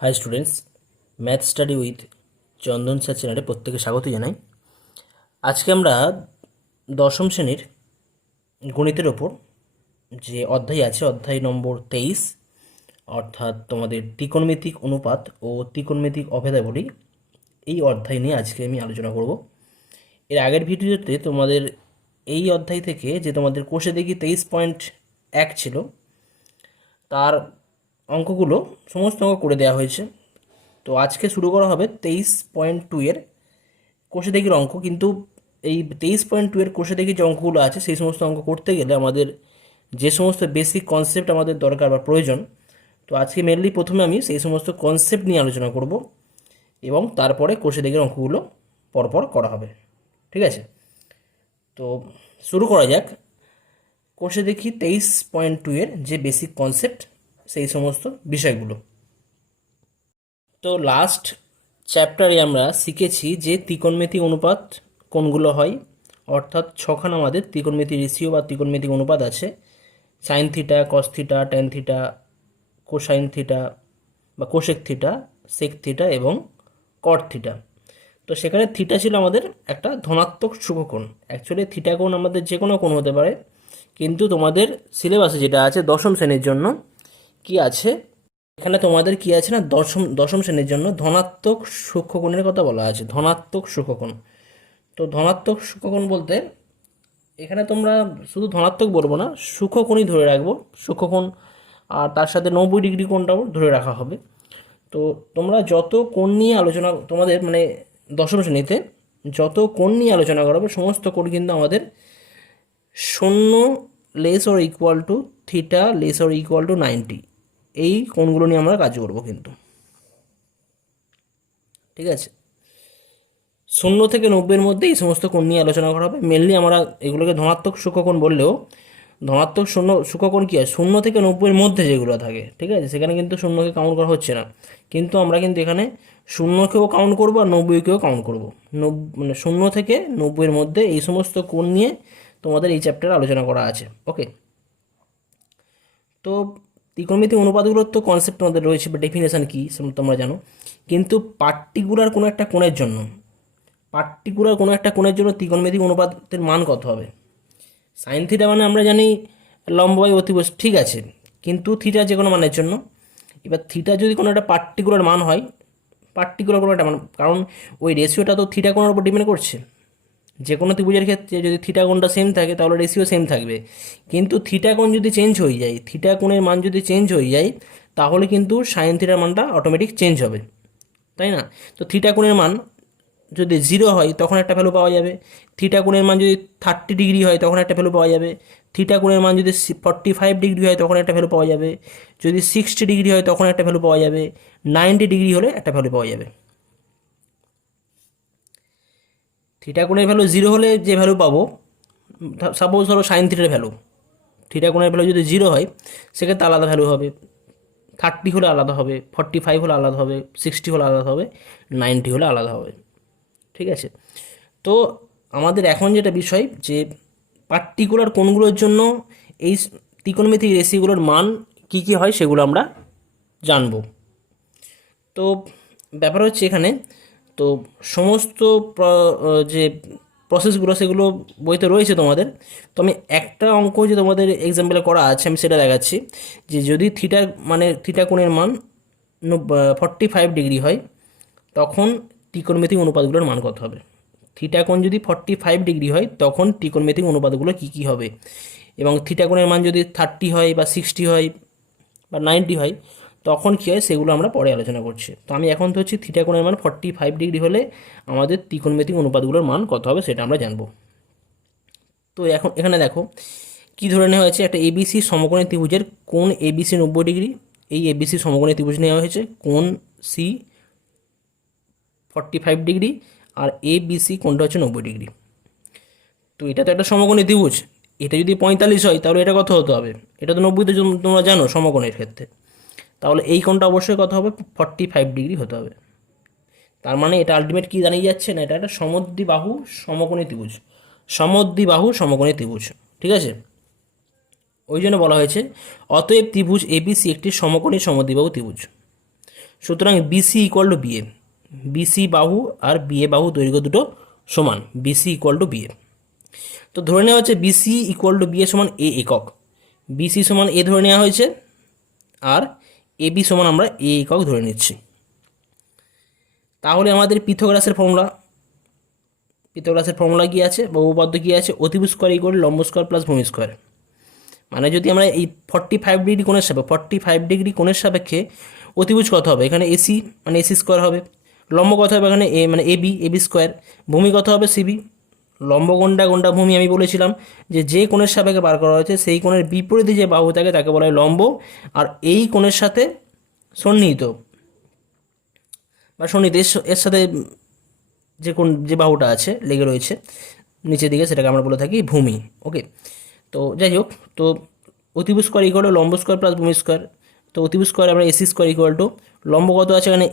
High students, math study with Chandan sir চ্যানেলে প্রত্যেকে স্বাগত জানাই। আজকে আমরা দশম শ্রেণীর গণিতের ওপর যে অধ্যায় আছে, অধ্যায় নম্বর 23, অর্থাৎ তোমাদের ত্রিকোণমিতিক অনুপাত ও ত্রিকোণমিতিক অভেদাবলী, এই অধ্যায় নিয়ে আজকে আমি আলোচনা করব। এর আগের ভিডিওতে তোমাদের এই অধ্যায় থেকে যে তোমাদের কোষে দেখি 23.1 ছিল, তার অঙ্কগুলো সমস্ত অঙ্ক করে দেওয়া হয়েছে। তো আজকে শুরু করা হবে 23.2 এর কোষে দেখির অঙ্ক। কিন্তু এই 23.2 এর কোষে দেখি যে অঙ্কগুলো আছে, সেই সমস্ত অঙ্ক করতে গেলে আমাদের যে সমস্ত বেসিক কনসেপ্ট আমাদের দরকার বা প্রয়োজন, তো আজকে মেনলি প্রথমে আমি সেই সমস্ত কনসেপ্ট নিয়ে আলোচনা করব এবং তারপরে কোষে দেখির অঙ্কগুলো পরপর করা হবে। ঠিক আছে, তো শুরু করা যাক। কোষে দেখি 23.2 এর যে বেসিক কনসেপ্ট, সেই সমস্ত বিষয়গুলো। তো লাস্ট চ্যাপ্টারে আমরা শিখেছি যে ত্রিকোণমিতিক অনুপাত কোনগুলো হয়, অর্থাৎ ছখানা আমাদের ত্রিকোণমিতিক রেশিও বা ত্রিকোণমিতিক অনুপাত আছে: sine theta, cos theta, tan theta, cosine theta বা কোসেক থিটা, সেক থিটা এবং কট থিটা। তো সেখানে থিটা ছিল আমাদের একটা ধনাত্মক সূক্ষ্মকোণ। অ্যাকচুয়ালি থিটা কোণ আমাদের যে কোনো কোণ হতে পারে, কিন্তু তোমাদের সিলেবাসে যেটা আছে দশম শ্রেণীর জন্য কি আছে, এখানে তোমাদের কি আছে না, দশম দশম শ্রেণীর জন্য ধনাত্মক সূক্ষ্মকোণের কথা বলা আছে, ধনাত্মক সূক্ষ্মকোণ। তো ধনাত্মক সূক্ষ্মকোণ বলতে এখানে তোমরা শুধু ধনাত্মক বলবো না, সূক্ষ্মকোণই ধরে রাখবো, সূক্ষ্মকোণ, আর তার সাথে 90 ডিগ্রি কোণটাও ধরে রাখা হবে। তো তোমরা যত কোণ নিয়ে আলোচনা, তোমাদের মানে দশম শ্রেণীতে যত কোণ নিয়ে আলোচনা করা হবে, সমস্ত কোণ কিন্তু আমাদের 0 <= থিটা <= 90, এই কোণগুলো নিয়ে আমরা কাজ করবো কিন্তু। ঠিক আছে, 0 থেকে 90-এর মধ্যে এই সমস্ত কোণ নিয়ে আলোচনা করা হবে। মেনলি আমরা এগুলোকে ধনাত্মক সূক্ষ্মকোণ বললেও, ধনাত্মক সূক্ষ্মকোণ কী হয়, 0 থেকে 90-এর মধ্যে যেগুলো থাকে, ঠিক আছে, সেখানে কিন্তু 0কে কাউন্ট করা হচ্ছে না। কিন্তু আমরা কিন্তু এখানে 0কেও কাউন্ট করবো আর 90কেও কাউন্ট করবো। মানে 0 থেকে 90-এর মধ্যে এই সমস্ত কোণ নিয়ে তোমাদের এই চ্যাপ্টারে আলোচনা করা আছে। ওকে, তো ত্রিকোণমিতিক অনুপাতগুলোর তো কনসেপ্ট আমাদের রয়েছে বা ডেফিনেশন কী তোমরা জানো। কিন্তু পার্টিকুলার কোনো একটা কোণের জন্য, ত্রিকোণমিতিক অনুপাতের মান কত হবে? সাইন থিটা মানে আমরা জানি লম্ব বাই অতিভুজ, ঠিক আছে, কিন্তু থিটা যে কোনো মানের জন্য, এবার থিটা যদি কোনো একটা পার্টিকুলার মান হয়, পার্টিকুলার কোনো একটা মান, কারণ ওই রেশিওটা তো থিটা কোণের উপর ডিপেন্ড করছে। যে কোনো ত্রিভুজের ক্ষেত্রে যদি থিটা কোণটা সেম থাকে তাহলে রেশিও সেম থাকবে, কিন্তু থিটা কোণ যদি চেঞ্জ হয়ে যায়, থিটা কোণের মান যদি চেঞ্জ হয়ে যায়, তাহলে কিন্তু সাইন থিটার মানটা অটোমেটিক চেঞ্জ হবে, তাই না? তো থিটা কোণের মান যদি 0 হয় তখন একটা ভ্যালু পাওয়া যাবে, থিটা কোণের মান যদি 30 ডিগ্রি হয় তখন একটা ভ্যালু পাওয়া যাবে, থিটা কোণের মান যদি 45 ডিগ্রি হয় তখন একটা ভ্যালু পাওয়া যাবে, যদি 60 ডিগ্রি হয় তখন একটা ভ্যালু পাওয়া যাবে, 90 ডিগ্রি হলে একটা ভ্যালু পাওয়া যাবে। থিটা কোণের ভ্যালু 0 হলে যে ভ্যালু পাবো, সাপোজ ধরো সাইন থিটার ভ্যালু, থিটা কোণের ভ্যালু যদি 0 হয়, সেক্ষেত্রে আলাদা ভ্যালু হবে, 30 হলে আলাদা হবে, 45 হলে আলাদা হবে, 60 হলে আলাদা হবে, 90 হলে আলাদা হবে। ঠিক আছে, তো আমাদের এখন যেটা বিষয়, যে পার্টিকুলার কোণগুলোর জন্য এই ত্রিকোণমিতিক রেশিওগুলোর মান কী কী হয় সেগুলো আমরা জানব। তো ব্যাপার হচ্ছে এখানে, তো সমস্ত যে প্রসেসগুলো সেগুলো বইতে রয়েছে তোমাদের। তো আমি একটা অঙ্ক যে তোমাদের এক্সাম্পলে করা আছে আমি সেটা দেখাচ্ছি, যে যদি থিটা কোণের মান 45 ডিগ্রি হয়, তখন ত্রিকোণমিতিক অনুপাতগুলোর মান কত হবে? থিটা কোণ যদি 45 ডিগ্রি হয় তখন ত্রিকোণমিতিক অনুপাতগুলো কী কী হবে, এবং থিটা কোণের মান যদি 30 হয় বা 60 হয় বা 90 হয় তখন কী হয়, সেগুলো আমরা পরে আলোচনা করছি। তো আমি এখন তো হচ্ছে থিটা কোণের মান 45 ডিগ্রি হলে আমাদের ত্রিকোণমিতিক অনুপাতগুলোর মান কত হবে সেটা আমরা জানবো। তো এখন এখানে দেখো কী ধরে নেওয়া হয়েছে, একটা এবিসি সমকোণী ত্রিভুজের কোণ এবিসি 90 ডিগ্রি, এই এবিসি সমকোণী ত্রিভুজ নেওয়া হয়েছে, কোণ সি 45 ডিগ্রি আর এ বিসি কোণটা হচ্ছে 90 ডিগ্রি। তো এটা তো একটা সমকোণী ত্রিভুজ, এটা যদি 45 হয় তাহলে এটা কত হতে হবে? এটা তো 90-তে তোমরা জানো সমকোণের ক্ষেত্রে, তাহলে এই কোণটা অবশ্যই কত হবে? 45 ডিগ্রি হতে হবে। তার মানে এটা আলটিমেট কি দাঁড়িয়ে যাচ্ছে না, এটা একটা সমদ্বিবাহু সমকোণী ত্রিভুজ, সমদ্বিবাহু সমকোণী ত্রিভুজ। ঠিক আছে, ওই জন্য বলা হয়েছে অতএব ত্রিভুজ এবিসি একটি সমকোণী সমদ্বিবাহু ত্রিভুজ। সুতরাং BC equal to BA, BC বাহু আর বিএ বাহু দৈর্ঘ্য দুটো সমান, বিসি ইকুয়াল টু বিএ। তো ধরে নেওয়া হচ্ছে বিসি ইকুয়াল টু বিএ সমান এ একক, বিসি সমান এ ধরে নেওয়া হয়েছে, আর এবি সমান আমরা এ একক ধরে নিচ্ছি। তাহলে আমাদের পিথাগোরাসের ফর্মুলা কী আছে বা উপপাদ্য কী আছে, অতিভুজ স্কোয়ার ইকুয়াল লম্ব স্কোয়ার প্লাস ভূমি স্কোয়ার। মানে যদি আমরা এই 45 ডিগ্রি কোণের সাপেক্ষে 45 ডিগ্রি কোণের সাপেক্ষে অতিভুজ কত হবে, এখানে এসি মানে এসি স্কোয়ার হবে, লম্ব কত হবে এখানে এ মানে এবি এবি স্কোয়ার, ভূমি কত হবে সিবি। লম্ব কোণটা ভূমি আমি বলেছিলাম যে কোণের সাপেক্ষে বার করা হয়েছে সেই কোণের বিপরীতে যে বাহু থাকে তাকে বলা হয় লম্ব, আর এই কোণের সাথে সন্নিহিত বা সন্নিহিত এর সাথে যে বাহুটা আছে লেগে রয়েছে নিচের দিকে সেটাকে আমরা বলে থাকি ভূমি। ওকে, তো যাই হোক, তো অতিভুজ স্কোয়ার ইকুয়াল টু লম্ব স্কোয়ার প্লাস ভূমি স্কোয়ার। তো অতিভুজ স্কোয়ার আমরা এসি স্কোয়ার ইকুয়াল টু লম্ব কত আছে এখানে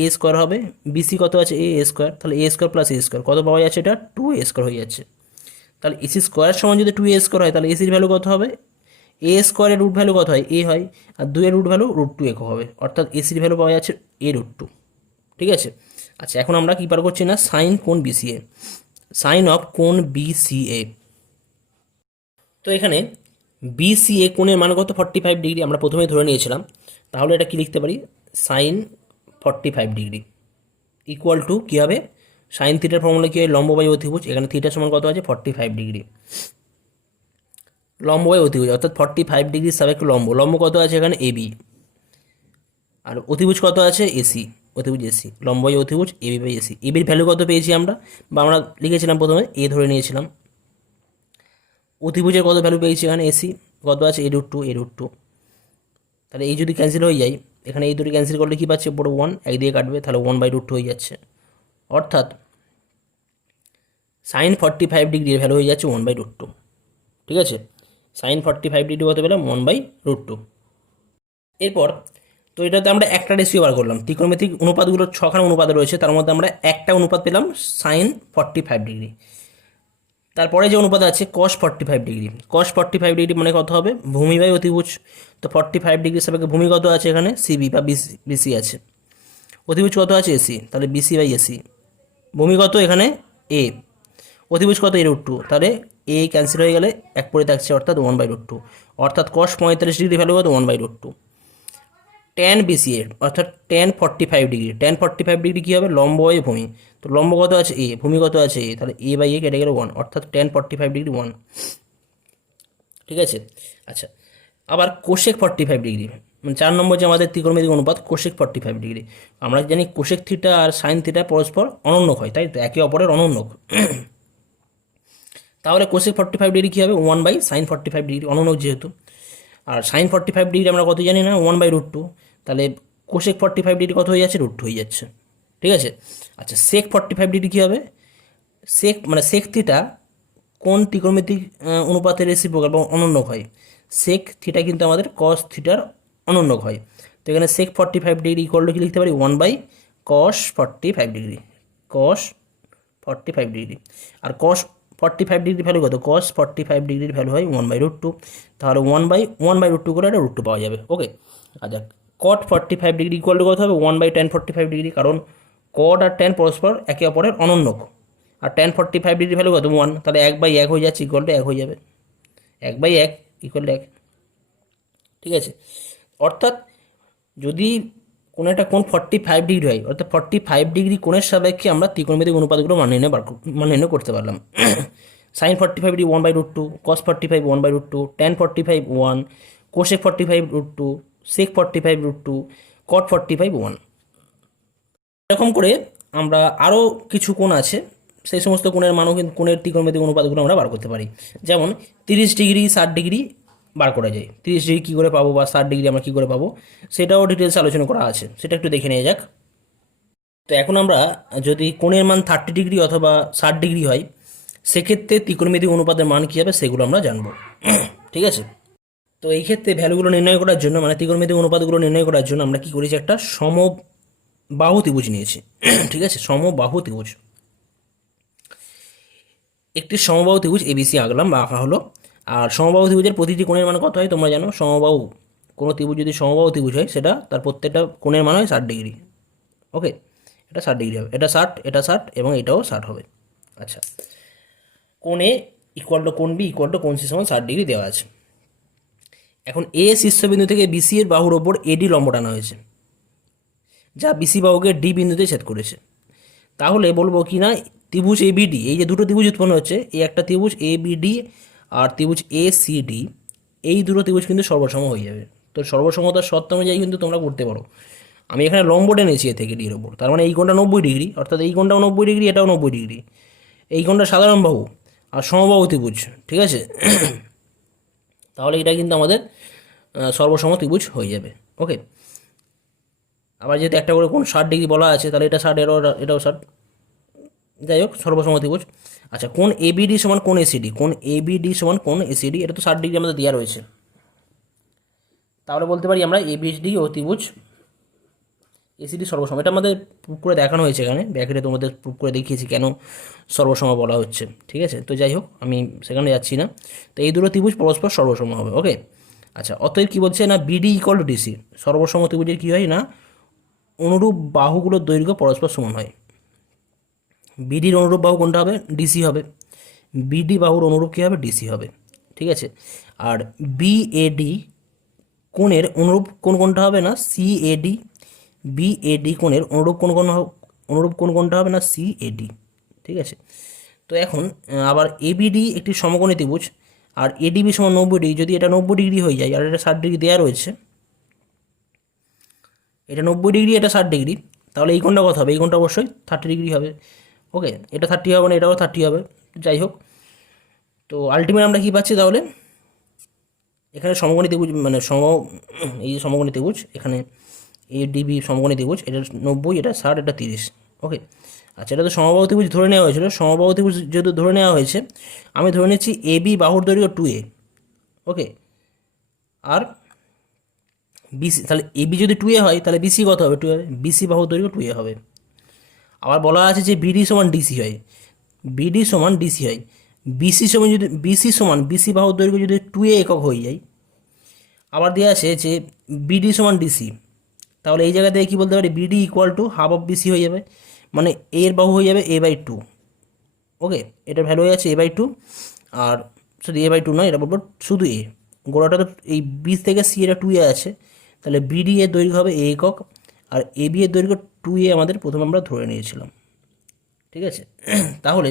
এ স্কোয়ার হবে, বিসি কত আছে এ স্কোয়ার, তাহলে এ স্কোয়ার প্লাস এ স্কোয়ার কত পাওয়া যাচ্ছে, এটা 2a স্কোয়ার হয়ে যাচ্ছে। তাহলে এসি স্কোয়ার সমান যদি 2a স্কোয়ার হয় তাহলে এসির ভ্যালু কত হবে, এ স্কোয়ারের রুট ভ্যালু কত হয় এ হয়, আর 2 এর রুট ভ্যালু √2 একক হবে, অর্থাৎ এসির ভ্যালু পাওয়া যাচ্ছে a√2। ঠিক আছে, আচ্ছা এখন আমরা কী বার করছি না, সাইন কোণ বিসিএ, সাইন অফ কোণ বিসিএ। তো এখানে বিসিএ কোণের মান কত 45 ডিগ্রি আমরা প্রথমে ধরে নিয়েছিলাম, তাহলে এটা কি লিখতে পারি, সাইন 45 ডিগ্রি ইকুয়াল টু কী হবে, সাইন থিটার ফর্মুলা কী হয় লম্ব বাই অতিভুজ, এখানে থিটার সমান কত আছে 45 ডিগ্রি, লম্ব বাই অতিভুজ অর্থাৎ 45 ডিগ্রি সাপেক্ষে লম্ব কত আছে এখানে এবি, আর অতিভুজ কত আছে এসি, অতিভুজ এসি, লম্ব বাই অতিভুজ এবি বাই এসি। এবির ভ্যালু কত পেয়েছি আমরা, বা আমরা লিখেছিলাম প্রথমে এ ধরে নিয়েছিলাম, অতিভুজের কত ভ্যালু পেয়েছি এখানে এসি কত আছে a√2, তাহলে এই যদি ক্যান্সেল হয়ে যায়, এখানে এই দুটি ক্যান্সেল করলে কী পাচ্ছে বড় 1 এক দিয়ে কাটবে, তাহলে 1/√2 হয়ে যাচ্ছে, অর্থাৎ সাইন 45 ডিগ্রির ভ্যালু হয়ে যাচ্ছে 1/√2। ঠিক আছে, সাইন 45 ডিগ্রি কত পেলাম 1/√2। এরপর তো এটাতে আমরা একটা রেশিও বার করলাম, ত্রিকোণমিতিক অনুপাতগুলোর 6খানা অনুপাত রয়েছে, তার মধ্যে আমরা একটা অনুপাত পেলাম সাইন 45 ডিগ্রি। তারপরে যে অনুপাত আছে কস 45 ডিগ্রি, কস 45 ডিগ্রি মানে কত হবে ভূমি বাই অতিভুজ। তো 45 ডিগ্রি সাপেক্ষে ভূমি কত আছে এখানে সিবি বা বিসি আছে, অতিভুজ কত আছে এসি, তাহলে বিসি বাই এসি, ভূমি কত এখানে এ, অতিভুজ কত a√2, তাহলে এ ক্যান্সেল হয়ে গেলে এক পড়ে থাকছে অর্থাৎ 1/√2, অর্থাৎ কস 45 ডিগ্রি ভ্যালু কত 1/√2। ট্যান বিসিএ অর্থাৎ ট্যান 45 ডিগ্রি, ট্যান 45 ডিগ্রি কী হবে লম্ব বাই ভূমি, তো লম্ব কত আছে এ, ভূমি কত আছে এ, তাহলে এ বাই এ কেটে গেলে 1, অর্থাৎ ট্যান 45 ডিগ্রি 1। ঠিক আছে, আচ্ছা আবার কোশেক 45 ডিগ্রি, মানে 4 নম্বর যে আমাদের ত্রিকোণমিতিক অনুপাত কোশেক 45 ডিগ্রি। আমরা জানি কোশেক থিটা আর সাইন থিটা পরস্পর অনন্যক হয়, তাই তো একে অপরের অনন্যক। তাহলে কোশেক 45 ডিগ্রি কী হবে 1/sin 45 ডিগ্রি, অনন্যক যেহেতু, আর সাইন 45 ডিগ্রি আমরা কত জানি না 1/√2, তাহলে কোশেক 45 ডিগ্রি কত হয়ে যাচ্ছে √2 হয়ে যাচ্ছে। ঠিক আছে, আচ্ছা সেক 45 ডিগ্রি কী হবে, সেক মানে সেক থিটা কোন ত্রিকোণমিতিক অনুপাতের রেসিপ্রোকাল বা অনন্যক হয়, সেক থিটা কিন্তু আমাদের কস থিটার অনন্যক হয়। তো এখানে সেক 45 ডিগ্রি ইকুয়াল টু কি লিখতে পারি 1/cos 45 ডিগ্রি, cos 45 ডিগ্রি, আর cos 45 ডিগ্রি ভ্যালু কত, cos 45 ডিগ্রির ভ্যালু হয় 1/√2, তাহলে 1/1/√2 করে একটা √2 পাওয়া যাবে। ওকে, আচ্ছা cot 45 ডিগ্রি ইকুয়াল টু কত হবে 1/tan 45 ডিগ্রি, কারণ cot আর tan পরস্পর একে অপরের অনন্যক, আর tan 45 ডিগ্রি ভ্যালু কত 1, তাহলে 1/1 হয়ে যাচ্ছে ইকুয়াল টু 1 হয়ে যাবে, 1/1 ইকুয়াল টু 1। ঠিক আছে, অর্থাৎ যদি কোনো একটা কোণ 45 ডিগ্রি হয়, অর্থাৎ 45 ডিগ্রি কোণের সাপেক্ষে আমরা ত্রিকোণমিতিক অনুপাতগুলো মান্য করতে পারলাম। সাইন 45 ডিগ্রি 1/√2, কস 45 1/√2, ট্যান 45 1, কোশেক 45 √2, সেক 45 √2, কট 45 1। এরকম করে আমরা আরও কিছু কোণ আছে, সেই সমস্ত কোণের মানও কিন্তু কোণের ত্রিকোণমিতিক অনুপাতগুলো আমরা বার করতে পারি। যেমন 30 ডিগ্রি 60 ডিগ্রি বার করা যায়, 30 ডিগ্রি কী করে পাবো বা 60 ডিগ্রি আমরা কী করে পাবো সেটাও ডিটেলস আলোচনা করা আছে, সেটা একটু দেখে নেওয়া যাক। তো এখন আমরা যদি কোণের মান 30 ডিগ্রি অথবা 60 ডিগ্রি হয় সেক্ষেত্রে ত্রিকোণমিতিক অনুপাতের মান কী হবে সেগুলো আমরা জানবো। ঠিক আছে, তো এই ক্ষেত্রে ভ্যালুগুলো নির্ণয় করার জন্য মানে ত্রিকোণমিতিক অনুপাতগুলো নির্ণয় করার জন্য আমরা কী করেছি একটা সমবাহু ত্রিভুজ নিয়েছি। ঠিক আছে, সমবাহু ত্রিভুজ, একটি সমবাহু ত্রিভুজ এবিসি আঁকলাম বা আঁকা হলো, আর সমবাহু ত্রিভুজের প্রতিটি কোণের মান কত হয় তোমরা জানো, সমবাহু কোনো ত্রিভুজ যদি সমবাহু ত্রিভুজ হয় সেটা তার প্রত্যেকটা কোণের মান হয় 60 ডিগ্রি। ওকে, এটা 60 ডিগ্রি হবে, এটা 60, এটা 60 এবং এটাও 60 হবে। আচ্ছা, কোণ এ ইকুয়াল টু কোণ বি ইকুয়াল টু কোণ সি সমান 60 ডিগ্রি দেওয়া আছে। এখন এ শীর্ষবিন্দু থেকে বিসি এর বাহুর ওপর এডি লম্ব টানা হয়েছে, যা বিসি বাহুকে ডি বিন্দুতে ছেদ করেছে। তাহলে বলবো কি না, ত্রিভুজ এ বিডি, এই যে দুটো ত্রিভুজ উৎপন্ন হচ্ছে, এই একটা ত্রিভুজ এ বিডি আর ত্রিভুজ এ সি ডি, এই দুটো ত্রিভুজ কিন্তু সর্বসম হয়ে যাবে। তো সর্বসমতার শর্ত অনুযায়ী কিন্তু তোমরা করতে পারো। আমি এখানে লম্ব টেনেছি এ থেকে ডির ওপর, তার মানে এই কোণটা 90 ডিগ্রি, অর্থাৎ এই কোণটাও 90 ডিগ্রি, এটাও 90 ডিগ্রি। এই কোণটা সাধারণ বাহু আর সমবাহু ত্রিভুজ, ঠিক আছে। তাহলে এটা কিন্তু আমাদের সর্বসম ত্রিভুজ হয়ে যাবে। ওকে, আবার যেহেতু একটা করে কোণ 60 ডিগ্রি বলা আছে, তাহলে এটা 60, এটাও 60, যাই হোক সর্বসম ত্রিভুজ। আচ্ছা, কোণ এবিডি সমান কোণ এসিডি, কোণ এবিডি সমান কোণ এসিডি, এটা তো 60 ডিগ্রি আমাদের দেওয়া রয়েছে। তাহলে বলতে পারি আমরা এবিডি ও ত্রিভুজ এসিডি সর্বসম। এটা আমাদের প্রুফ করে দেখানো হয়েছে এখানে ব্র্যাকেটে, তোমাদের প্রুফ করে দেখিয়েছি কেন সর্বসম বলা হচ্ছে, ঠিক আছে। তো যাই হোক, আমি সেখানে যাচ্ছি না। তো এই দুটো ত্রিভুজ পরস্পর সর্বসম হবে। ওকে, আচ্ছা, অতএব কী বলছে না, বিডি ইকুয়াল টু ডিসি, সর্বসম ত্রিভুজের কী হয় না, অনুরূপ বাহুগুলোর দৈর্ঘ্য পরস্পর সমান হয়। বিডির অনুরূপ বাহু কোনটা হবে, ডিসি হবে। বিডি বাহুর অনুরূপ কী হবে, ডিসি হবে, ঠিক আছে। আর বিএডি কোণের অনুরূপ কোণ কোনটা হবে না, সিএডি। বিএডি কোণের অনুরূপ কোণ কোনটা হবে না, সিএডি, ঠিক আছে। তো এখন আবার এবিডি একটি সমকোণী ত্রিভুজ, আর এডিবি সমান 90 ডিগ্রি, যদি এটা 90 ডিগ্রি হয়ে যায় আর এটা 60 ডিগ্রি দেওয়া রয়েছে, এটা 90 ডিগ্রি, এটা 60 ডিগ্রি, তাহলে এই কোণটা কত হবে, এই কোণটা অবশ্যই 30 ডিগ্রি হবে। ওকে, এটা 30 হবে না, এটাও 30 হবে। যাই হোক, তো আলটিমেট আমরা কী পাচ্ছি তাহলে, এখানে সমকোণী ত্রিভুজ মানে এই যে সমকোণী ত্রিভুজ, এখানে এডিবি সমকোণী ত্রিভুজ, এটা 90, এটা 60, এটা 30। ওকে, আচ্ছা, এটা তো সমবাহু ত্রিভুজ ধরে নেওয়া হয়েছিল। সমবাহু ত্রিভুজ যেহেতু ধরে নেওয়া হয়েছে, আমি ধরে নিচ্ছি এবি বাহুর দৈর্ঘ্য 2a। ওকে, আর বিসি, তাহলে এবি যদি 2a হয় তাহলে বিসি কত হবে, 2 হবে, বিসি বাহুর দৈর্ঘ্য 2a হবে। আবার বলা আছে যে বিডি সমান ডিসি হয়, বিডি সমান ডিসি হয়, বিসি সমান যদি বিসি বাহুর দৈর্ঘ্য যদি 2a একক হয়ে যায়। আবার দেওয়া আছে যে বিডি সমান ডিসি, তাহলে এই জায়গা থেকে কী বলতে পারি, BD equal to half of BC হয়ে যাবে, মানে এর বাহু হয়ে যাবে a/2। ওকে, এটার ভ্যালু হয়ে যাচ্ছে a/2, আর শুধু a/2 নয়, এটা বলবো শুধু এ, গোড়াটা তো এই বি থেকে সি এটা 2a আছে, তাহলে বিডি এর দৈর্ঘ্য হবে a একক, আর এবি এর দৈর্ঘ্য 2a আমাদের প্রথমে আমরা ধরে নিয়েছিলাম, ঠিক আছে। তাহলে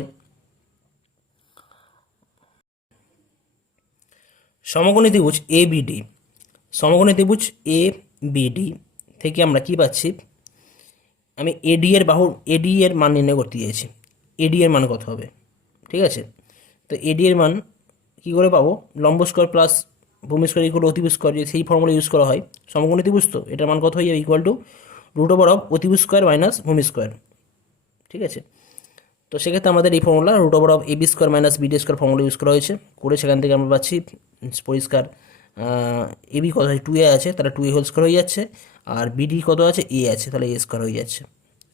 সমকোণী ত্রিভুজ এবিডি, সমকোণী ত্রিভুজ এবিডি থেকে আমরা কি পাচ্ছি, আমি এডি এর মান নির্ণয় করতে চেয়েছি। এডি এর মান কত হবে, ঠিক আছে। তো এডি এর মান কী করে পাবো, লম্ব স্কোয়ার প্লাস ভূমি স্কোয়ার ইকুয়াল অতিভুজ স্কোয়ার, সেই ফর্মুলা ইউজ করা হয় সমকোণী ত্রিভুজ, তো এটার মান কত হয়ে যাবে, ইকুয়াল টু √ওভার অফ অতিভুজ স্কোয়ার মাইনাস ভূমি স্কোয়ার, ঠিক আছে। তো সেক্ষেত্রে আমাদের এই ফর্মুলা √ওভার of AB square minus BD square formula use করা হয়েছে, করে সেখান থেকে আমরা পাচ্ছি পরিষ্কার এবি কত আছে, 2a আছে, তাহলে 2a হোল স্কোয়ার হয়ে যাচ্ছে, আর বিডি কত আছে, এ আছে, তাহলে a স্কোয়ার হয়ে যাচ্ছে,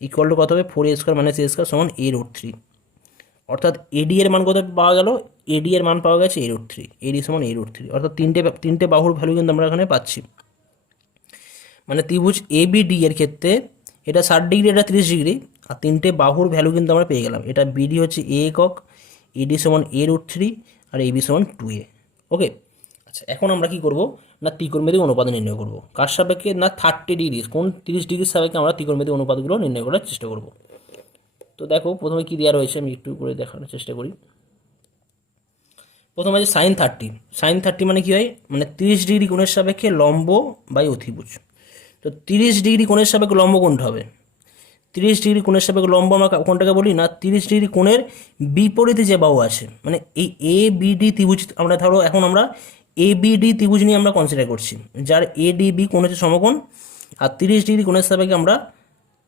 ইকুয়াল টু কত হবে, 4a square minus a square সমান a√3। অর্থাৎ এডি এর মান কত পাওয়া গেল, এডি এর মান পাওয়া গেছে a√3, এডি সমান a√3, অর্থাৎ তিনটে বাহুর ভ্যালু কিন্তু আমরা এখানে পাচ্ছি। মানে ত্রিভুজ এবিডি এর ক্ষেত্রে এটা 60 ডিগ্রি, এটা 30 ডিগ্রি, আর তিনটে বাহুর ভ্যালু কিন্তু আমরা পেয়ে গেলাম। এটা বিডি হচ্ছে a একক, এডি সমান a√3, আর এবি সমান 2a। ওকে, আচ্ছা, এখন আমরা কি করব না, ত্রিকোণমিতিক অনুপাত নির্ণয় করব। কার সাপেক্ষে না, 30 ডিগ্রি, কোন 30 ডিগ্রির সাপেক্ষে আমরা ত্রিকোণমিতিক অনুপাতগুলো নির্ণয় করার চেষ্টা করব। তো দেখো প্রথমে কী দেওয়া রয়েছে, আমি একটু করে দেখানোর চেষ্টা করি। প্রথমে আছে sin30 মানে কী হয়, মানে 30 ডিগ্রি কোণের সাপেক্ষে লম্ব বাই অতিভুজ। তো 30 ডিগ্রি কোণের সাপেক্ষে লম্ব কোনটা হবে, 30 ডিগ্রি কোণের সাপেক্ষে লম্ব আমরা কোনটাকে বলি না, 30 ডিগ্রি কোণের বিপরীতে যে বাহু আছে, মানে এই এ বিডি ত্রিভুজ, আমরা ধরো এখন আমরা এ বিডি ত্রিভুজ নিয়ে আমরা কনসিডার করছি, যার এডিবি কোণ হচ্ছে সমকোণ, আর 30 ডিগ্রি কোণের সাপেক্ষে আমরা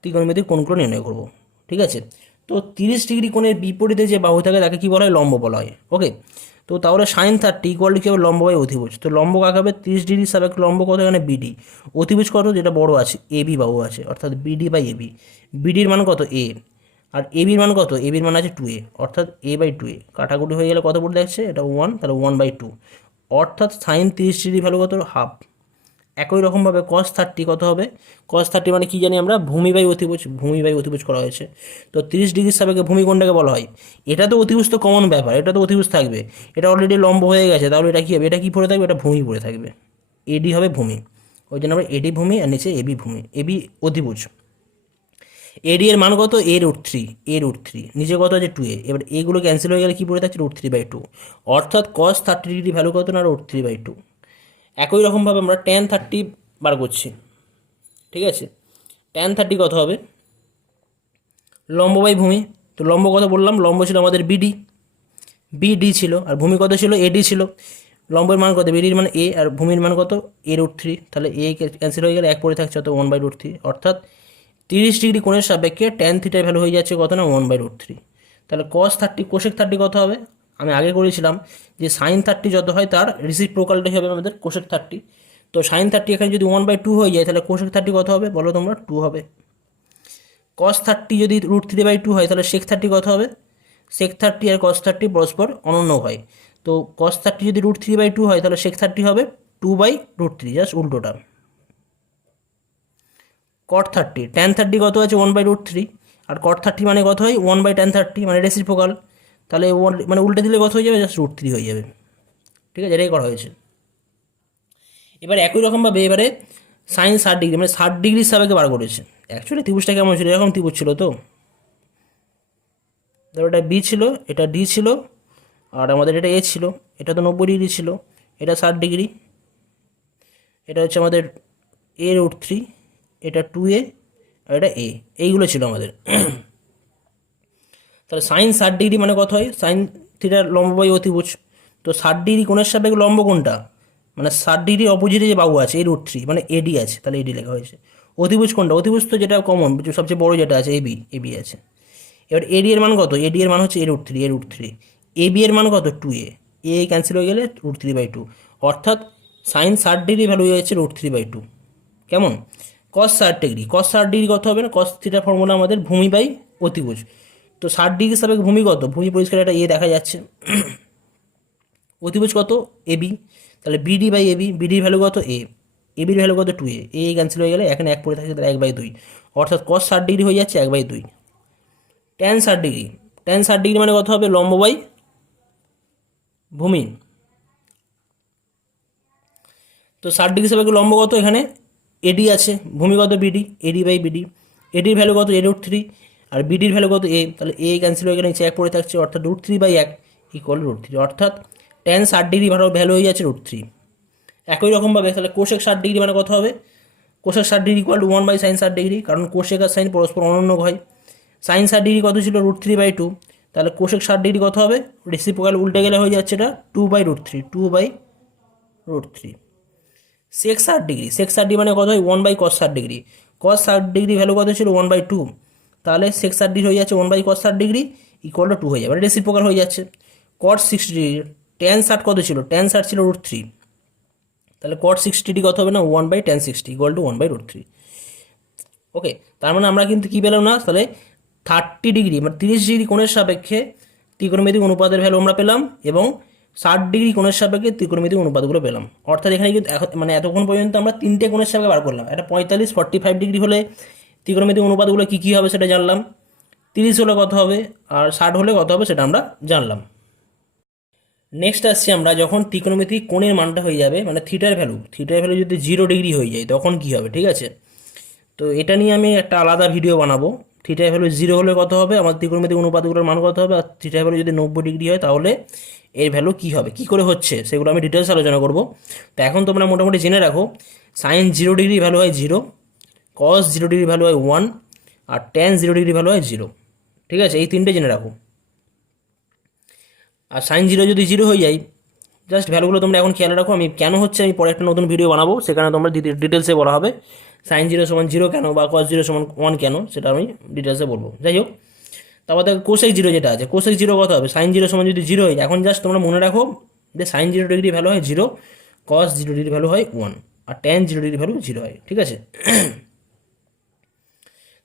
ত্রিকোণমিতিক কোণগুলো নির্ণয় করব, ঠিক আছে। তো 30 ডিগ্রি কোণের বিপরীতে যে বাহু থাকে তাকে কী বলা হয়, লম্ব বলা হয়। ওকে, তো তাহলে sin30 ইকুয়াল টু কী হবে, লম্ব বাই অতিভুজ। তো লম্ব কাকে হবে, 30 ডিগ্রির সাপেক্ষে লম্ব কত, এখানে বিডি, অতিভুজ কত, যেটা বড় আছে এবি বাহু আছে, অর্থাৎ বিডি বাই এবি। বিডির মান কত, এ, আর এবির মান কত, এবির মান আছে 2a, অর্থাৎ a/2a, কাটাকুটি হয়ে গেলে কত পড়ে দেখছে, এটা 1, তাহলে 1/2, অর্থাৎ sin 30 ডিগ্রি ভ্যালু কত, হাফ। একই রকমভাবে কস 30 কত হবে, কস 30 মানে কি জানি আমরা, ভূমি বাই অতিভুজ, ভূমি বাই অতিভুজ করা হয়েছে। তো 30 ডিগ্রির সাপেক্ষে ভূমি কোনটাকে বলা হয়, এটা তো অতিভুজ তো কমন ব্যাপার, এটা তো অতিভুজ থাকবে, এটা অলরেডি লম্ব হয়ে গেছে, তাহলে এটা কী হবে, এটা কী পড়ে থাকবে, এটা ভূমি পড়ে থাকবে, এডি হবে ভূমি, ওই জন্য আমরা এডি ভূমি আর নিচে এবি ভূমি, এবি অতিভুজ। এডি এর মান কত, এ√3, এ√3 নিচে কত আছে 2a, এবার এগুলো ক্যান্সেল হয়ে গেলে কী পড়ে থাকছে, √3/2, অর্থাৎ কস 30 ডিগ্রি ভ্যালু কত না, √3/2। একই রকমভাবে আমরা tan 30 বার করছি, ঠিক আছে। tan 30 কত হবে, লম্ব বাই ভূমি, তো লম্ব কত বললাম, লম্ব ছিল আমাদের বিডি, বিডি ছিল, আর ভূমি কত ছিল, এডি ছিল। লম্বের মান কত, বিডির মান এ, আর ভূমির মান কত, এ√3, তাহলে এ ক্যান্সেল হয়ে গেলে এক পড়ে থাকছে, অত 1/√3, অর্থাৎ 30 ডিগ্রি কোণের সাপেক্ষে tan থিটার ভ্যালু হয়ে যাচ্ছে কত না, 1/√3। তাহলে cos 30 কোসেক 30 কত হবে, আমি আগে করেছিলাম যে sin 30 যত হয় তার রেসিপ্রোকালটাই হবে আমাদের কোসেক 30। তো sin 30 এখানে যদি 1/2 হয়ে যায়, তাহলে কোসেক 30 কত হবে বলো তোমরা, 2 হবে। cos 30 যদি √3/2 হয়, তাহলে sec 30 কত হবে, sec 30 আর cos 30 পরস্পর অনন্য হয়, তো cos 30 যদি √3/2 হয়, তাহলে sec 30 হবে 2/√3, জাস্ট উল্টোটা। cot 30, tan 30 কত আছে, 1/√3, আর cot 30 মানে কত হয়, 1/tan 30, মানে রেসিপ্রোকাল, তাহলে মানে উল্টে দিলে কত হয়ে যাবে, জাস্ট √3 হয়ে যাবে, ঠিক আছে, এটাই করা হয়েছে। এবার একই রকমভাবে এবারে sin 60 ডিগ্রি, মানে 60 ডিগ্রির সাপেক্ষে বার করেছে। অ্যাকচুয়ালি ত্রিভুজটা কেমন ছিল, এরকম ত্রিভুজ ছিল, তো ধরো এটা বি ছিল, এটা ডি ছিল, আর আমাদের এটা এ ছিল, এটা তো 90 ডিগ্রি ছিল, এটা 60 ডিগ্রি, এটা হচ্ছে আমাদের a√3, এটা 2a, আর এটা এ, এইগুলো ছিল আমাদের। তাহলে সাইন 60 ডিগ্রি মানে কত হয়, সাইন থিটার লম্ব বাই অতিভুজ, তো 60 ডিগ্রি কোণের সাপেক্ষে লম্ব কোনটা, মানে 60 ডিগ্রি অপোজিটে যে বাহু আছে a√3, মানে এডি আছে, তাহলে এডি লেখা হয়েছে। অতিভুজ কোনটা, অতিভুজ তো যেটা কমন সবচেয়ে বড় যেটা আছে এবি, এবি আছে। এবার এডি এর মান কত, এডি এর মান হচ্ছে a√3, a√3, এবি এর মান কত 2a, এ ক্যান্সেল হয়ে গেলে √3/2, অর্থাৎ সাইন 60 ডিগ্রি ভ্যালু হয়ে যাচ্ছে √3/2। কেমন, cos 60 ডিগ্রি, cos 60 ডিগ্রি কত হবে না, cos থিটা ফর্মুলা আমাদের ভূমি বাই অতিভুজ, তো 60 ডিগ্রি সাপেক্ষে ভূমি কত, ভূমি পরিষ্কার একটা এ দেখা যাচ্ছে, অতিভুজ কত এবি, তাহলে বিডি বাই এবি, বিডির ভ্যালু কত এ, এবির ভ্যালু কত 2a, এ ক্যান্সেল হয়ে গেলে এখানে এক পড়ে থাকছে, তাহলে 1/2, অর্থাৎ cos 60 ডিগ্রি হয়ে যাচ্ছে 1/2। tan 60 ডিগ্রি, tan 60 ডিগ্রি মানে কত হবে, লম্ব বাই ভূমি, তো 60 ডিগ্রি সাপেক্ষে লম্ব কত, এখানে এডি আছে, ভূমি কত বিডি, এডি বাই বিডি, এডির ভ্যালু কত a√3, আর বিডির ভ্যালু কত এ, তাহলে এ ক্যান্সেল হয়ে গেলে নিচে এক পড়ে থাকছে, অর্থাৎ √3/1 ইকুয়াল √3, অর্থাৎ tan 60 ডিগ্রি ভ্যালু হয়ে যাচ্ছে √3। একই রকমভাবে তাহলে কোসেক 60 ডিগ্রি মানে কত হবে, cosec 60 degree equal two 1/sin 60 degree, কারণ কোসেক আর সাইন পরস্পর অনন্য হয়। সাইন 60 ডিগ্রি কত ছিল, √3/2, তাহলে কোসেক 60 ডিগ্রি কত হবে, রেসিপ্রোকাল উল্টে গেলে হয়ে যাচ্ছে এটা 2/√3, 2/√3। সেক 60 ডিগ্রি, সেক 60 ডিগ্রি মানে কত হয়, 1/cos 60 degree, cos 60 degree value কত ছিল 1/2, তাহলে সেক 60 ডিগ্রি হয়ে যাচ্ছে 1/cos 60 ডিগ্রি ইকুয়াল টু 2 হয়ে যাবে, রেসিপ্রোকাল হয়ে যাচ্ছে। cot 60 ডিগ্রি, tan 60 কত ছিল, tan 60 ছিল √3, তাহলে cot 60 ডিগ্রি কত হবে না, 1/tan 60 ইকুয়াল টু 1/√3। ওকে, তার মানে আমরা কিন্তু কী পেলাম না, তাহলে 30 ডিগ্রি মানে 30 ডিগ্রি কোণের সাপেক্ষে ত্রিকোণমিতিক অনুপাতের ভ্যালু আমরা পেলাম, এবং 60 ডিগ্রি কোণের সাপেক্ষে ত্রিকোণমিতিক অনুপাতগুলো পেলাম। অর্থাৎ এখানে কিন্তু মানে এতক্ষণ পর্যন্ত আমরা তিনটে কোণের সাপেক্ষে বার করলাম, এটা 45 ডিগ্রি হলে ত্রিকোণমিতিক অনুপাতগুলো কী কী হবে সেটা জানলাম, 30 হলে কত হবে, আর 60 হলে কত হবে সেটা আমরা জানলাম। নেক্সট আসছি আমরা, যখন ত্রিকোণমিতিক কোণের মানটা হয়ে যাবে মানে থিটার ভ্যালু যদি 0 ডিগ্রি হয়ে যায় তখন কী হবে, ঠিক আছে। তো এটা নিয়ে আমি একটা আলাদা ভিডিও বানাবো, থিটার ভ্যালু 0 হলে কত হবে, আমার ত্রিকোণমিতিক অনুপাতগুলোর মান কত হবে, আর থিটার ভ্যালু যদি 90 ডিগ্রি হয় তাহলে এর ভ্যালু কী হবে, কী করে হচ্ছে সেগুলো আমি ডিটেলস আলোচনা করব। তো এখন তোমরা মোটামুটি জেনে রাখো, সাইন 0 ডিগ্রি ভ্যালু হয় 0, কস 0 ডিগ্রি ভ্যালু হয় 1, আর ট্যান 0 ডিগ্রি ভ্যালু হয় 0, ঠিক আছে, এই তিনটে জেনে রাখো। আর সাইন 0 যদি 0 হয়ে যায়, জাস্ট ভ্যালুগুলো তোমরা এখন খেয়াল রাখো, আমি কেন হচ্ছে আমি পরে একটা নতুন ভিডিও বানাবো, সেখানে তোমরা ডিটেলসে বলা হবে সাইন 0 সমান 0 কেন, বা কস 0 সমান 1 কেন, সেটা আমি ডিটেলসে বলবো। যাই হোক, তারপর দেখো কোসেক 0 যেটা আছে, কোসেক 0 কত হবে, সাইন 0 সমান যদি 0 হয়, এখন জাস্ট তোমরা মনে রাখো যে সাইন 0 ডিগ্রি ভ্যালু হয় 0, কস 0 ডিগ্রি ভ্যালু হয় 1, আর ট্যান 0 ডিগ্রি ভ্যালু 0 হয়, ঠিক আছে।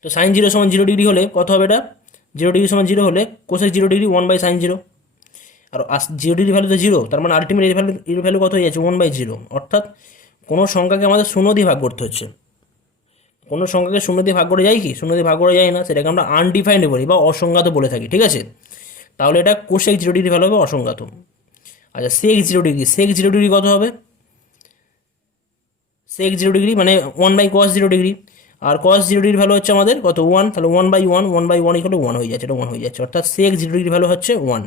তো সাইন 0 সমান 0 ডিগ্রি হলে কত হবে, এটা 0 ডিগ্রি সমান 0 হলে কোসেক 0 ডিগ্রি 1/sin 0, আর 0 ডিগ্রি ভ্যালু তো 0, তার মানে আলটিমেট এর ভ্যালু কত হয়ে যাচ্ছে 1/0, অর্থাৎ কোনো সংখ্যাকে আমাদের শূন্য দিয়ে ভাগ করতে হচ্ছে। কোনো সংখ্যাকে শূন্য দিয়ে ভাগ করে যায় কি? শূন্য দিয়ে ভাগ করা যায় না, সেটাকে আমরা আনডিফাইন্ড বলি বা অসংজ্ঞাত বলে থাকি, ঠিক আছে? তাহলে এটা কোসেক 0 ডিগ্রি ভ্যালু হবে অসংজ্ঞাত। আচ্ছা সেক 0 ডিগ্রি, সেক 0 ডিগ্রি কত হবে? সেক 0 ডিগ্রি মানে 1/cos 0 ডিগ্রি, আর cos 0 ডিগ্রি ভ্যালু হচ্ছে আমাদের কত? 1, তাহলে 1/1, 1/1 ইকুয়াল টু 1 হয়ে যাচ্ছে, এটা 1 হয়ে যাচ্ছে, অর্থাৎ সেক 0 ডিগ্রি ভ্যালু হচ্ছে 1।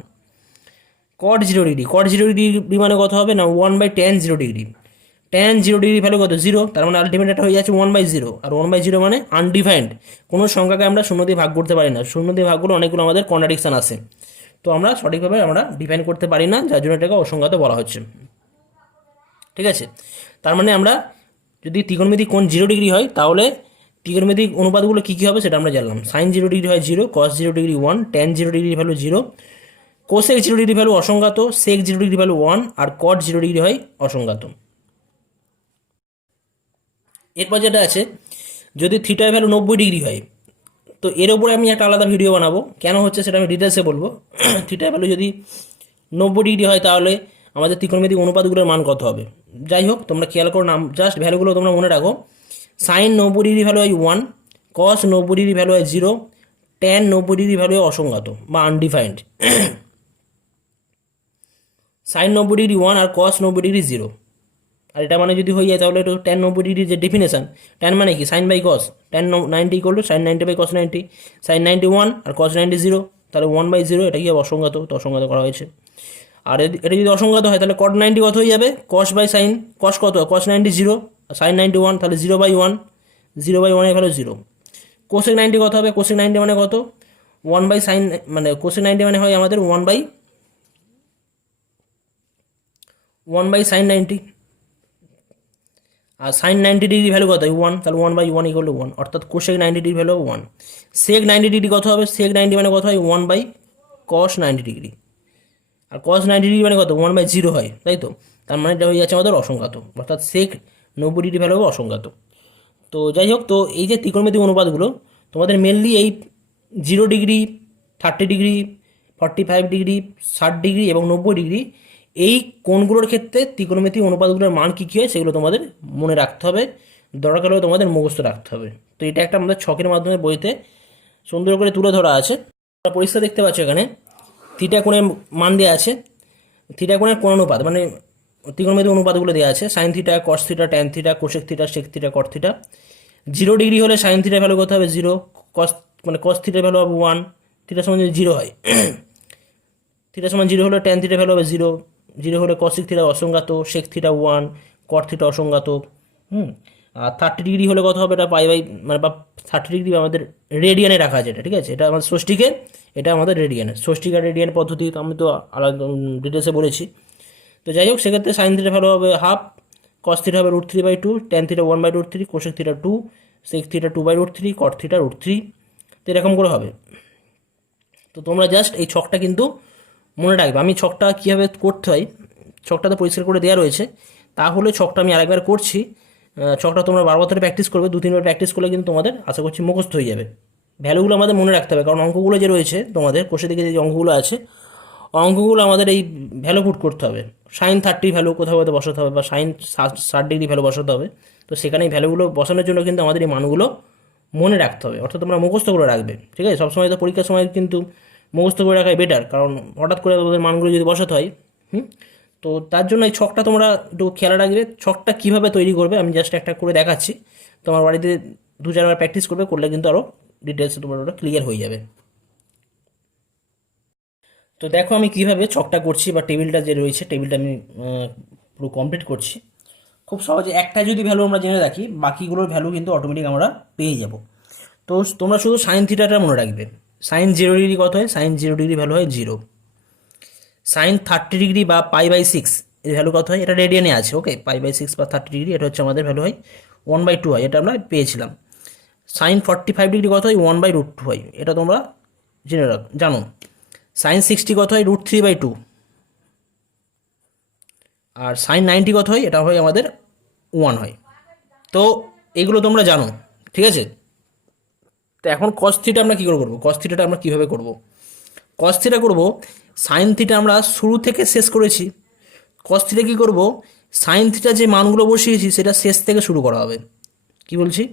কট 0 ডিগ্রি, কট 0 ডিগ্রি মানে কত হবে? না 1/tan 0 degree, tan 0 degree value কত? 0, তার মানে আলটিমেট এটা হয়ে যাচ্ছে 1/0, আর 1/0 মানে আনডিফাইন্ড। কোনো সংখ্যাকে আমরা শূন্য দিয়ে ভাগ করতে পারি না, শূন্য দিয়ে ভাগ করলে অনেকগুলো আমাদের কন্ট্রাডিকশন আসে, তো আমরা সঠিকভাবে আমরা ডিফাইন করতে পারি না, যার জন্য এটাকে অসংজ্ঞাত বলা হচ্ছে, ঠিক আছে? তার মানে আমরা যদি ত্রিকোণমিতিক কোণ 0 ডিগ্রি হয় তাহলে ত্রিকোণমিতিক অনুপাতগুলো কী কী হবে সেটা আমরা জানলাম। সাইন 0 ডিগ্রি হয় 0, cos 0 degree 1, tan 0 degree value 0, cosec 0 degree value অসংজ্ঞাত, সেক 0 ডিগ্রি ভ্যালু 1, আর কট 0 ডিগ্রি হয় অসংজ্ঞাত। এরপর যেটা আছে, যদি থিটার ভ্যালু 90 ডিগ্রি হয়, তো এর ওপরে আমি একটা আলাদা ভিডিও বানাবো, কেন হচ্ছে সেটা আমি ডিটেলসে বলবো। থিটার ভ্যালু যদি 90 ডিগ্রি হয় তাহলে আমাদের ত্রিকোণমিতিক অনুপাতগুলোর মান কত হবে? যাই হোক তোমরা খেয়াল করো, নাম জাস্ট ভ্যালুগুলো তোমরা মনে রাখো। সাইন 90 ডিগ্রি ভ্যালু হয় 1, কস 90 ডিগ্রি ভ্যালু হয় 0, ট্যান 90 ডিগ্রি ভ্যালু হয় অসংজ্ঞাত বা আনডিফাইন্ড। সাইন 90 ডিগ্রি 1 আর কস 90 ডিগ্রি 0, আর এটা মানে যদি হয়ে যায় তাহলে একটু ট্যান 90 ডিগ্রির যে ডেফিনেশন, ট্যান মানে কি? Sine by cos, tan 90 equal to sine 90 by cos 90, sine 90 1 আর কস 90 0, তাহলে 1/0, এটা কি হবে? অসংজ্ঞাত, তো অসংজ্ঞাত করা হয়েছে। আর এটা যদি অসংজ্ঞাত হয় তাহলে কট 90 কত হয়ে যাবে? কস বাই সাইন, কস কত? কস 90 0, সাইন 90 1, তাহলে 0/1, 0/1 এর ভ্যালু 0। কোসেক 90 কত হবে? কোসেক 90 মানে কত? 1/sin, মানে কোসেক 90 মানে হয় আমাদের 1/sin 90, আর সাইন 90 ডিগ্রি ভ্যালু কত? 1, তাহলে 1/1 ইকুয়াল টু 1, অর্থাৎ কোসেক 90 ডিগ্রি ভ্যালু 1। সেক 90 ডিগ্রি কত হবে? সেক 90 মানে কত হয়? 1/cos 90 ডিগ্রি, আর cos 90 ডিগ্রি মানে কত? 1/0 হয়, তাই তো? তার মানে এটা হয়ে যাচ্ছে আমাদের অসংজ্ঞাত, অর্থাৎ সেক 90 ডিগ্রি ভ্যালু হবে অসংজ্ঞাত। তো যাই হোক, তো এই যে ত্রিকোণমিতিক অনুপাতগুলো তোমাদের মেনলি এই 0 ডিগ্রি, 30 ডিগ্রি, 45 ডিগ্রি, 60 ডিগ্রি এবং 90 ডিগ্রি, এই কোণগুলোর ক্ষেত্রে ত্রিকোণমিতিক অনুপাতগুলোর মান কী কী হয় সেগুলো তোমাদের মনে রাখতে হবে, দরকার হলে তোমাদের মুখস্থ রাখতে হবে। তো এটা একটা আমাদের ছকের মাধ্যমে বইতে সুন্দর করে তুলে ধরা আছে, পরিষ্কার দেখতে পাচ্ছ এখানে থিটা কোণের মান দেওয়া আছে, থিটা কোণের কোণ অনুপাত মানে ত্রিকোণমিতিক অনুপাতগুলো দেওয়া আছে, sine theta, cos theta, tan theta, cosec theta, sec theta, cot theta. 0 degree হলে সাইন থিটার ভ্যালু কত হবে? 0, কস মানে কস থিটার ভ্যালু হবে 1, থিটার সমান যদি 0 হয়, থিটার সমান 0 হলে ট্যান থিটার ভ্যালু হবে 0, 0 হলে কসিক থিটা অসংজ্ঞাত, সেক থিটা 1, কট থিটা অসংজ্ঞাত। আর 30 ডিগ্রি হলে কত হবে? এটা পাই মানে বা 30 ডিগ্রি আমাদের রেডিয়ানে রাখা আছে এটা, ঠিক আছে? এটা আমাদের ষষ্ঠীকে, এটা আমাদের রেডিয়ানে, ষষ্ঠীক আর রেডিয়ান পদ্ধতি তো আমি তো আলাদা ডিটেলসে বলেছি। তো যাই হোক, সেক্ষেত্রে সাইন থিটা ভ্যালু হবে হাফ, কস থিটা হবে √3/2, tan theta 1/√3, cosec theta 2, sec theta 2/√3, cot theta √3, তো এরকম করে হবে। তো তোমরা জাস্ট এই ছকটা কিন্তু মনে রাখবে। আমি ছকটা কীভাবে করতে হয় ছকটা তো পরিষ্কার করে দেওয়া রয়েছে, তাহলে ছকটা আমি আরেকবার করছি। ছকটা তোমরা বারবার ধরে প্র্যাকটিস করবে, 2-3বার প্র্যাকটিস করলে কিন্তু তোমাদের আশা করছি মুখস্থ হয়ে যাবে। ভ্যালুগুলো আমাদের মনে রাখতে হবে, কারণ অঙ্কগুলো যে রয়েছে তোমাদের কোষে দিকে যে অঙ্কগুলো আছে, অঙ্কগুলো আমাদের এই ভ্যালু পুট করতে হবে। সাইন 30 ভ্যালু কোথাও হয়তো বসাতে হবে, বা সাইন 60 ডিগ্রি ভ্যালু বসাতে হবে। তো সেখানে এই ভ্যালুগুলো বসানোর জন্য কিন্তু আমাদের এই মানগুলো মনে রাখতে হবে, অর্থাৎ তোমরা মুখস্থ করে রাখবে, ঠিক আছে? সবসময় তো পরীক্ষার সময় কিন্তু মুখস্থ করে রাখাই বেটার, কারণ হঠাৎ করে তোমাদের মানগুলো যদি বসাতে হয়, তো তার জন্য এই ছকটা তোমরা একটু খেয়াল রাখবে। ছকটা কীভাবে তৈরি করবে আমি জাস্ট একটা করে দেখাচ্ছি, তোমার বাড়িতে 2-4বার প্র্যাকটিস করবে, করলে কিন্তু আরও ডিটেলসে তোমার ওটা ক্লিয়ার হয়ে যাবে। তো দেখো আমি কীভাবে ছকটা করছি, বা টেবিলটা যে রয়েছে টেবিলটা আমি পুরো কমপ্লিট করছি। খুব সহজে একটা যদি ভ্যালু আমরা জেনে রাখি, বাকিগুলোর ভ্যালু কিন্তু অটোমেটিক আমরা পেয়ে যাব। তো তোমরা শুধু সাইন থিটাটা মনে রাখবে। সাইন 0 ডিগ্রি কত হয়? সাইন 0 ডিগ্রি ভ্যালু হয় 0। সাইন 30 ডিগ্রি বা π/6 এর ভ্যালু কত হয়? এটা রেডিয়ানে আছে, ওকে? π/6 বা 30 ডিগ্রি, এটা হচ্ছে আমাদের ভ্যালু হয় 1/2 হয়, এটা আমরা পেয়েছিলাম। সাইন 45 ডিগ্রি কত হয়? 1/√2 হয়, এটা তোমরা জানো। সাইন 60 কত হয়? √3/2। আর সাইন 90 কত হয়? এটা হয় আমাদের 1 হয়। তো এগুলো তোমরা জানো, ঠিক আছে? তো এখন কস থিটা আমরা কী করে করবো? কস থিটাটা আমরা কীভাবে করবো? কস থিটা করবো, সাইন থিটা আমরা শুরু থেকে শেষ করেছি, কস থিটা কী করবো? সাইন থিটা যে মানগুলো বসিয়েছি সেটা শেষ থেকে শুরু করা হবে। কি বলছি,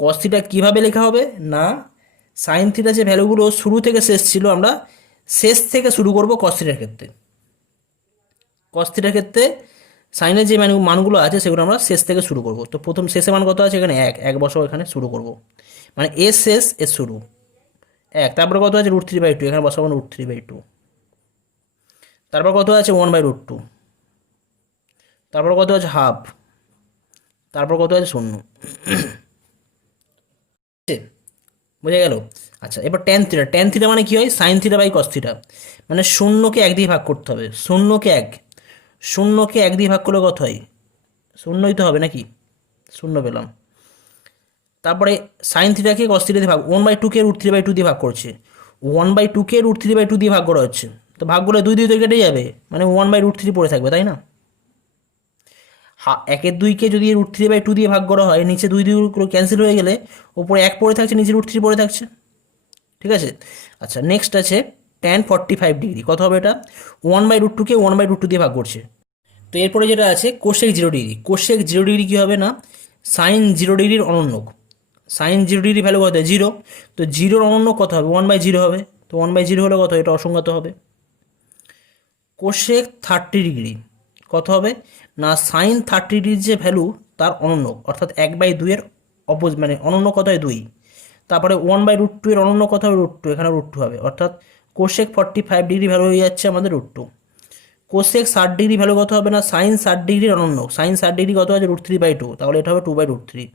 কস থিটা কীভাবে লেখা হবে না, সাইন থিটা যে ভ্যালুগুলো শুরু থেকে শেষ ছিল আমরা শেষ থেকে শুরু করব কস থিটার ক্ষেত্রে। কস থিটার ক্ষেত্রে সাইনের যে মানগুলো আছে সেগুলো আমরা শেষ থেকে শুরু করব। তো প্রথম শেষে মান কত আছে, এখানে এক বসাও, এখানে শুরু করব, মানে এস শেষ এস শুরু এক। তারপরে কত আছে √3/2, এখানে বসাবো √3/2। তারপর কত আছে 1/√2। তারপর কত আছে হাফ। তারপর কত আছে 0। বোঝা গেল? আচ্ছা, এবার ট্যান থিটা। ট্যান থিটা মানে কি হয়, sine theta by cos theta. মানে শূন্যকে এক দিয়ে ভাগ করতে হবে। শূন্যকে এক দিয়ে ভাগ করলে কত হয়, শূন্যই তো হবে নাকি, শূন্য পেলাম। তারপরে সাইন থিটাকে কস থিটা দিয়ে ভাগ, 1/2কে √3/2 দিয়ে ভাগ করছে। 1/2কে √3/2 দিয়ে ভাগ করা হচ্ছে, তো ভাগ করলে 2 তো কেটে যাবে, মানে 1/√3 পড়ে থাকবে, তাই না? একের 2কে যদি √3/2 দিয়ে ভাগ করা হয়, নিচে 2 ক্যান্সেল হয়ে গেলে ওপরে 1 পড়ে থাকছে, নিচে √3 পড়ে থাকছে। ঠিক আছে? আচ্ছা, নেক্সট আছে tan 45 ডিগ্রি। কত হবে এটা, 1/√2কে 1/√2 দিয়ে ভাগ করছে। তো এরপরে যেটা আছে কোসেক 0 ডিগ্রি। কোসেক 0 ডিগ্রি কী হবে না, সাইন 0 ডিগ্রির অনন্যক। সাইন 0 ডিগ্রি ভ্যালু কত হয় 0, তো 0-র অনন্য কত হবে 1/0 হবে, তো 1/0 হলে কত, এটা অসংগত হবে। কোসেক 30 ডিগ্রি কত হবে না, সাইন 30 ডিগ্রির যে ভ্যালু তার অনন্য, অর্থাৎ 1/2 এর মানে অনন্য কত হয় 2। তারপরে 1/√2 এর অনন্য কত হবে √2, এখানে √2 হবে, অর্থাৎ কোসেক 45 ডিগ্রি ভ্যালু হয়ে যাচ্ছে আমাদের √2। কোসেক 60 ডিগ্রি ভ্যালু কত হবে না, সাইন 60 ডিগ্রির অনন্য। সাইন 60 ডিগ্রি কত আছে √3/2, তাহলে এটা হবে 2/√3।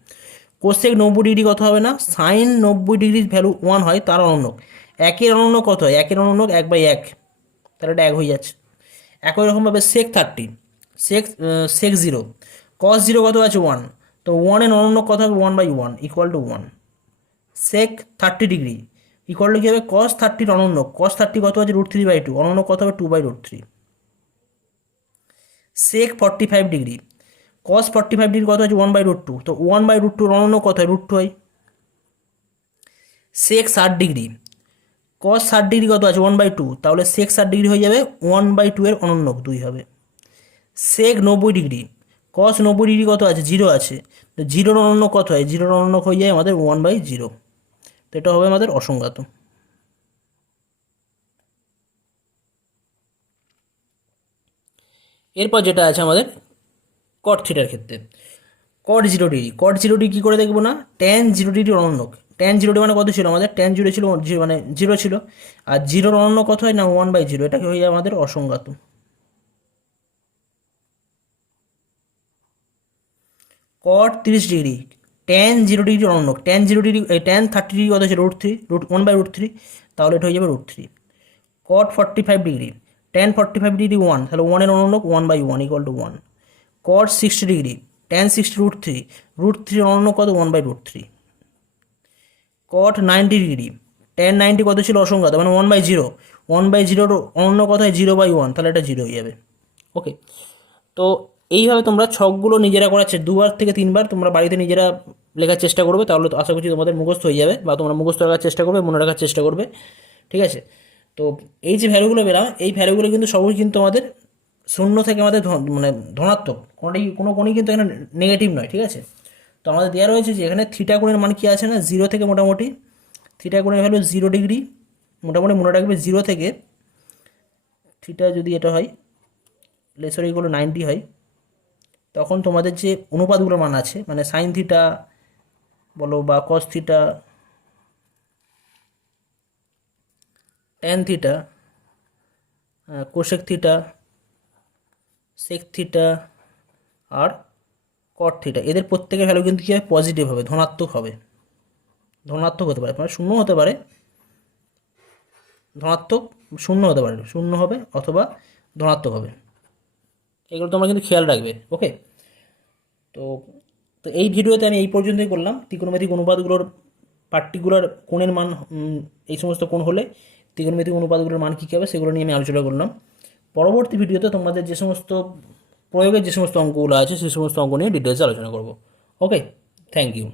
কোসেক 90 ডিগ্রি কত হবে না, সাইন 90 ডিগ্রির ভ্যালু 1 হয়, তার অনন্য। একের অনন্য কত হয়, একের অনন্য 1/1, তাহলে এটা 1 হয়ে যাচ্ছে। একই রকমভাবে সেক 30, সেক 0, কস 0 কত আছে 1, তো 1-এর অনন্য কত হবে 1/1 equal to 1। Sec 30 degree equal to কী হবে, কস 30-র অনন্য। কস 30 কত আছে √3/2, অনন্য কত হবে 2/√3। সেক 45 ডিগ্রি, কস 45 ডিগ্রি কত আছে 1/√2, তো 1/√2 অনন্য কত হয় √2 হয়। সেক 60 ডিগ্রি, কস 60 ডিগ্রি কত আছে 1/2, তাহলে সেক 60 ডিগ্রি হয়ে যাবে 1/2 এর অনন্য 2 হবে। সেক 90 ডিগ্রি, কস 90 ডিগ্রি কত আছে 0 আছে, তো 0-র অনন্য কত হয়, 0-র অনন্য হয়ে যায় আমাদের 1/0, তো এটা হবে আমাদের অসংজ্ঞাত। এরপর যেটা আছে আমাদের কট থিটার ক্ষেত্রে, কট 0 ডিগ্রি। কট 0 ডিগ্রি কী করে দেখবো না, ট্যান 0 ডিগ্রির অনন্য। ট্যান 0 ডিগ্রি মানে কত ছিল আমাদের, ট্যান 0 ছিল মানে 0 ছিল, আর 0-র অনন্য কত হয় না 1/0, এটাকে হয়ে যায় আমাদের অসংজ্ঞাত। কট 30 ডিগ্রি, ট্যান 0 ডিগ্রি অনন্য। ট্যান 0 ডিগ্রি, ট্যান 30 ডিগ্রি কত ছিল √3, 1/√3, তাহলে এটা হয়ে যাবে √3। কট 45 ডিগ্রি, ট্যান 45 ডিগ্রি 1, তাহলে 1-এর অনন্য 1/1 equal to 1। Cot 60 degree, tan 60 √3, √3-এর অনন্য কত 1/√3। কট 90 ডিগ্রি, ট্যান 90 কত ছিল অসংখ্যাত, মানে 1/0, 1/0-র অনন্য কত হয় 0/1, তাহলে এটা 0 হয়ে যাবে। ওকে, তো এইভাবে তোমরা ছকগুলো নিজেরা করার 2বার থেকে 3বার তোমরা বাড়িতে নিজেরা লেখার চেষ্টা করবে, তাহলে তো আশা করছি তোমাদের মুখস্থ হয়ে যাবে, বা তোমরা মুখস্থ রাখার চেষ্টা করবে, মনে রাখার চেষ্টা করবে। ঠিক আছে? তো এই যে ভ্যালুগুলো পেলাম, এই ভ্যালুগুলো কিন্তু সবই কিন্তু আমাদের শূন্য থেকে আমাদের মানে ধনাত্মক, কোনোই কিন্তু এখানে নেগেটিভ নয়। ঠিক আছে? তো আমাদের দেওয়া রয়েছে যে এখানে থিটা কোণের মান কি আছে না, 0 থেকে মোটামুটি থিটা কোণের ভ্যালু 0 ডিগ্রি, মোটামুটি মনে রাখবে 0 থেকে থিটা যদি এটা হয় লেসার ইকুয়াল 90 হয়, তখন তোমাদের যে অনুপাতগুলোর মান আছে, মানে সাইন থিটা বলো বা cos theta, tan theta, cosec theta, sec theta আর কট থিটা, এদের প্রত্যেকের ভ্যালু কিন্তু কী হবে, পজিটিভ হবে, ধনাত্মক হবে। ধনাত্মক হতে পারে, মানে শূন্য হতে পারে, ধনাত্মক শূন্য হতে পারে, শূন্য হবে অথবা ধনাত্মক হবে। এগুলো তোমরা কিন্তু খেয়াল রাখবে। ওকে, তো তো এই ভিডিওতে আমি এই পর্যন্তই করলাম। ত্রিকোণমিতিক অনুপাতগুলোর পার্টিকুলার কোণের মান, এই সমস্ত কোণ হলে ত্রিকোণমিতিক অনুপাতগুলোর মান কী কী হবে সেগুলো নিয়ে আমি আলোচনা করলাম। পরবর্তী ভিডিওতে তোমাদের যে সমস্ত প্রয়োগের যে সমস্ত অঙ্কগুলো আছে সেই সমস্ত অঙ্ক নিয়ে ডিটেলসে আলোচনা করব। ওকে, থ্যাংক ইউ।